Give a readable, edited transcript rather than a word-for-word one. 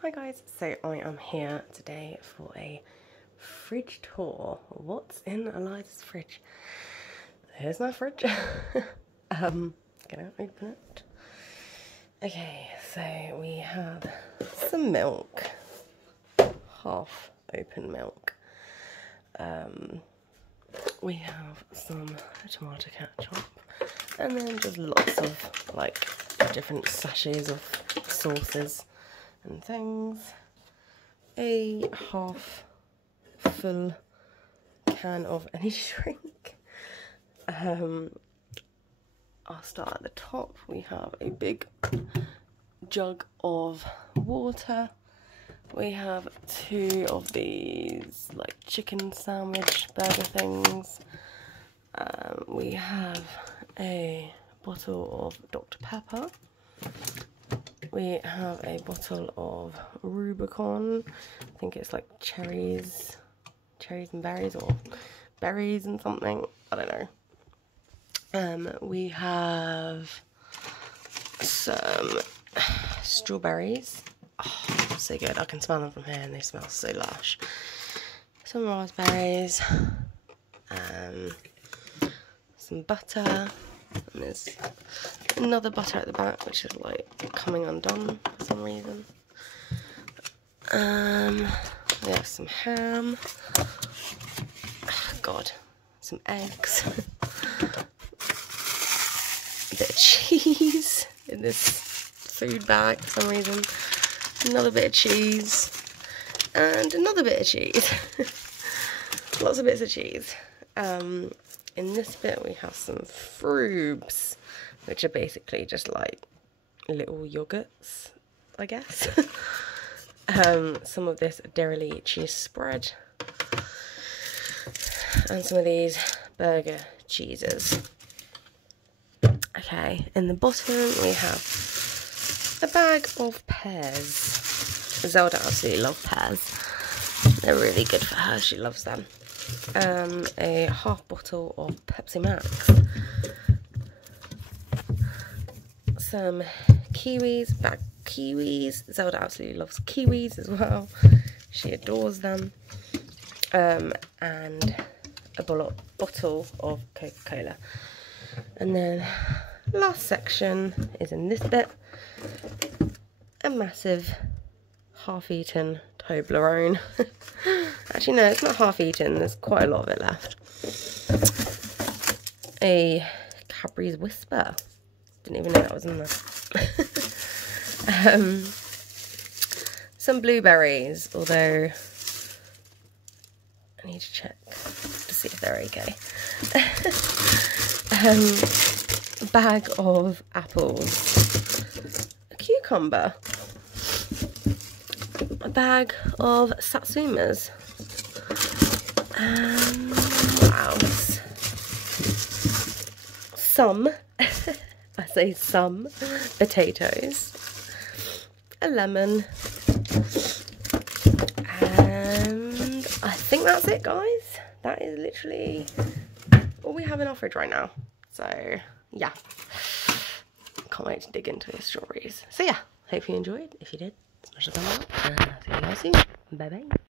Hi guys, so I am here today for a fridge tour. What's in Eliza's fridge? Here's my fridge. Gonna open it. Okay, so we have some milk, half open milk. We have some tomato ketchup, and then just lots of like different sachets of sauces and things. A half full can of energy drink. I'll start at the top. We have a big jug of water. We have two of these like chicken sandwich burger things. We have a bottle of Dr. Pepper. We have a bottle of Rubicon. I think it's like cherries and berries, or berries and something. I don't know. We have some strawberries. Oh, so good. I can smell them from here and they smell so lush. Some raspberries. Some butter. And there's another butter at the back, which is like coming undone for some reason. We have some ham. Oh, God, some eggs. A bit of cheese in this food bag for some reason. Another bit of cheese. And another bit of cheese. Lots of bits of cheese. In this bit we have some frubes, which are basically just like little yogurts, I guess. Some of this dairy cheese spread, and some of these burger cheeses. Okay, in the bottom we have a bag of pears. Zelda absolutely loves pears. They're really good for her, she loves them. A half bottle of Pepsi Max, some kiwis, bagged kiwis. Zelda absolutely loves kiwis as well, she adores them, and a bottle of Coca-Cola. And then last section is in this bit, a massive half-eaten Toblerone. Actually no, it's not half-eaten, there's quite a lot of it left. A Cadbury's Whisper, didn't even know that was in there. Some blueberries, although I need to check to see if they're okay. A bag of apples, a cucumber, a bag of satsumas, what else? Some, I say some, potatoes, a lemon, and I think that's it, guys. That is literally all we have in our fridge right now. So yeah, can't wait to dig into those strawberries. So yeah, hope you enjoyed. If you did, smash the thumb up, and I'll see you guys soon. Bye bye.